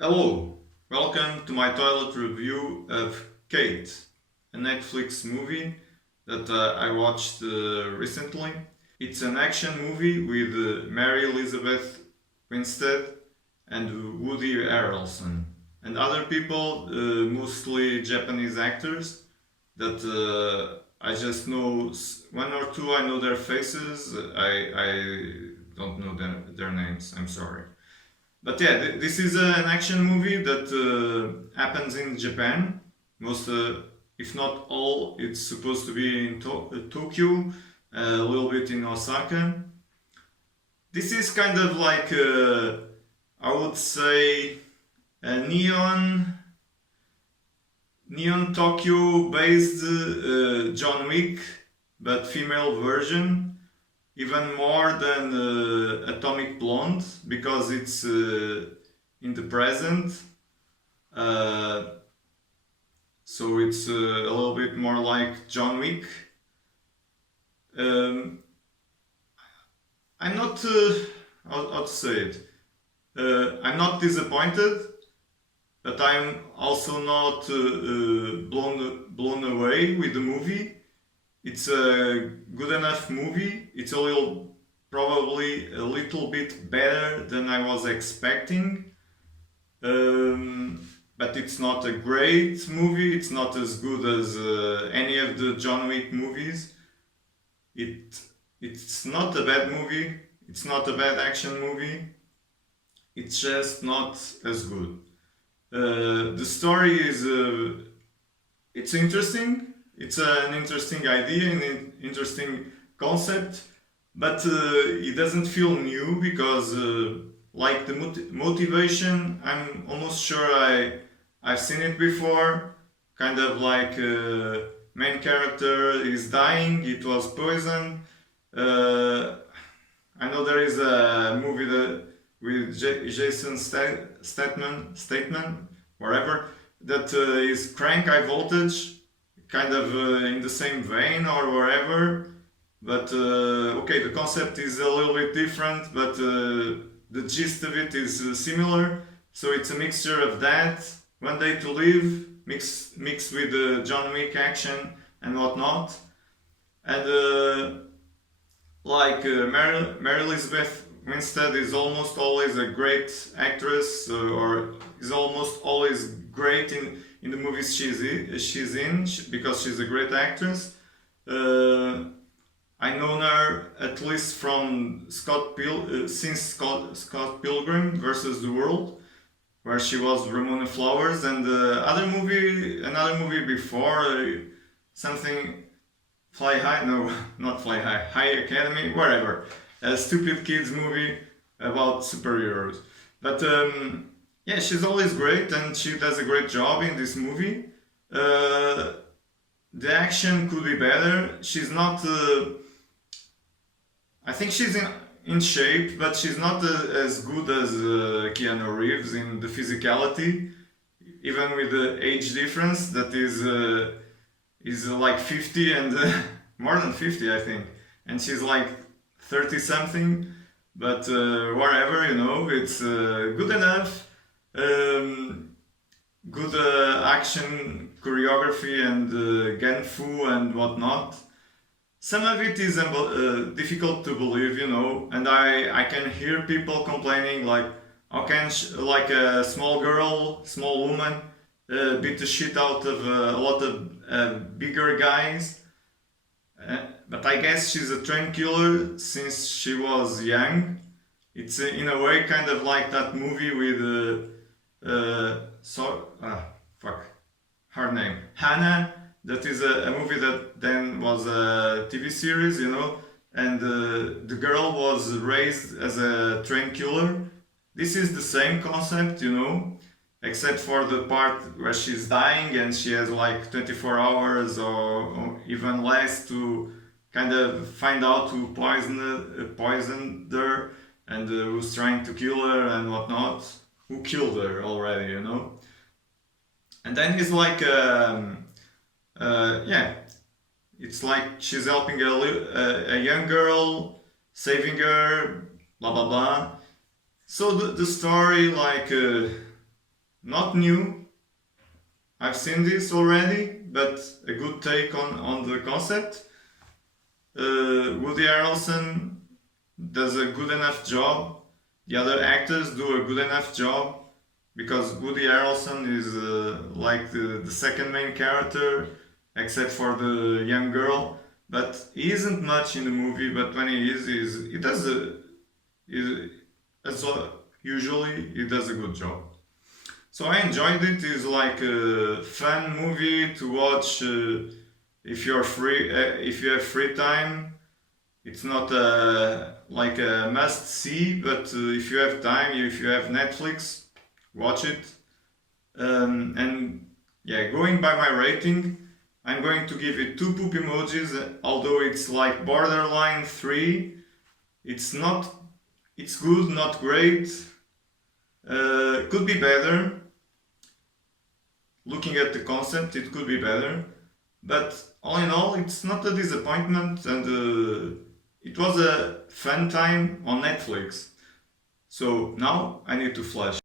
Hello, welcome to my toilet review of Kate, a Netflix movie that I watched recently. It's an action movie with Mary Elizabeth Winstead and Woody Harrelson and other people, mostly Japanese actors that I just know one or two. I know their faces. I don't know their names. I'm sorry. But yeah, this is an action movie that happens in Japan. Most, if not all, it's supposed to be in Tokyo, a little bit in Osaka. This is kind of like, I would say, a neon Tokyo based John Wick, but female version, even more than Atomic Blonde because it's in the present. Uh, so it's a little bit more like John Wick. Um, I'm not, how to say it? I'm not disappointed, but I'm also not blown away with the movie. It's a good enough movie. It's a little, probably a little bit better than I was expecting. But it's not a great movie. It's not as good as any of the John Wick movies. It it's not a bad movie. It's not a bad action movie. It's just not as good. The story is it's interesting. It's an interesting idea, an interesting concept, but it doesn't feel new because, like the motivation, I'm almost sure I've seen it before. Kind of like main character is dying. It was poison. Uh, I know there is a movie that with Jason Statham, wherever, that is Crank High Voltage, kind of in the same vein or wherever. But okay, the concept is a little bit different, but the gist of it is similar. So it's a mixture of that, One Day to Live, mixed with John Wick action and whatnot. And like Mary Elizabeth Winstead is almost always a great actress, or is almost always great in the movies she's in because she's a great actress. Uh, I know her at least from since Scott Pilgrim versus the World, where she was Ramona Flowers, and another movie before, something Fly High, no, not Fly High, High Academy, wherever. A stupid kids movie about superheroes. But yeah, she's always great and she does a great job in this movie. Uh, the action could be better. She's not. I think she's in shape, but she's not as good as Keanu Reeves in the physicality, even with the age difference that is like 50 and more than 50, I think, and she's like 30 something. But whatever, it's good enough. um, Good action choreography and genfu and whatnot. Some of it is difficult to believe, and I can hear people complaining like, how can like a small girl, small woman, beat the shit out of a lot of bigger guys. But I guess she's a trained killer since she was young. It's in a way kind of like that movie with fuck her name, Hannah. That is a movie that then was a TV series, and the girl was raised as a trained killer. This is the same concept, except for the part where she's dying and she has like 24 hours or even less to kind of find out who poisoned her and who's trying to kill her and whatnot, who killed her already, And then it's like, yeah, it's like she's helping a young girl, saving her, blah blah blah. So the story, like, not new. I've seen this already, but a good take on the concept. Woody Harrelson does a good enough job. The other actors do a good enough job because Woody Harrelson is like the second main character, except for the young girl. But he isn't much in the movie. But when he is, he does as usually he does a good job. So I enjoyed it. It's like a fun movie to watch if you're free, if you have free time. It's not like a must see, but if you have time, if you have Netflix, watch it. And yeah, going by my rating, I'm going to give it 2 poop emojis, although it's like borderline 3. It's not, it's good, not great. Could be better. Looking at the concept, it could be better. But all in all, it's not a disappointment, and it was a fun time on Netflix. So now I need to flash.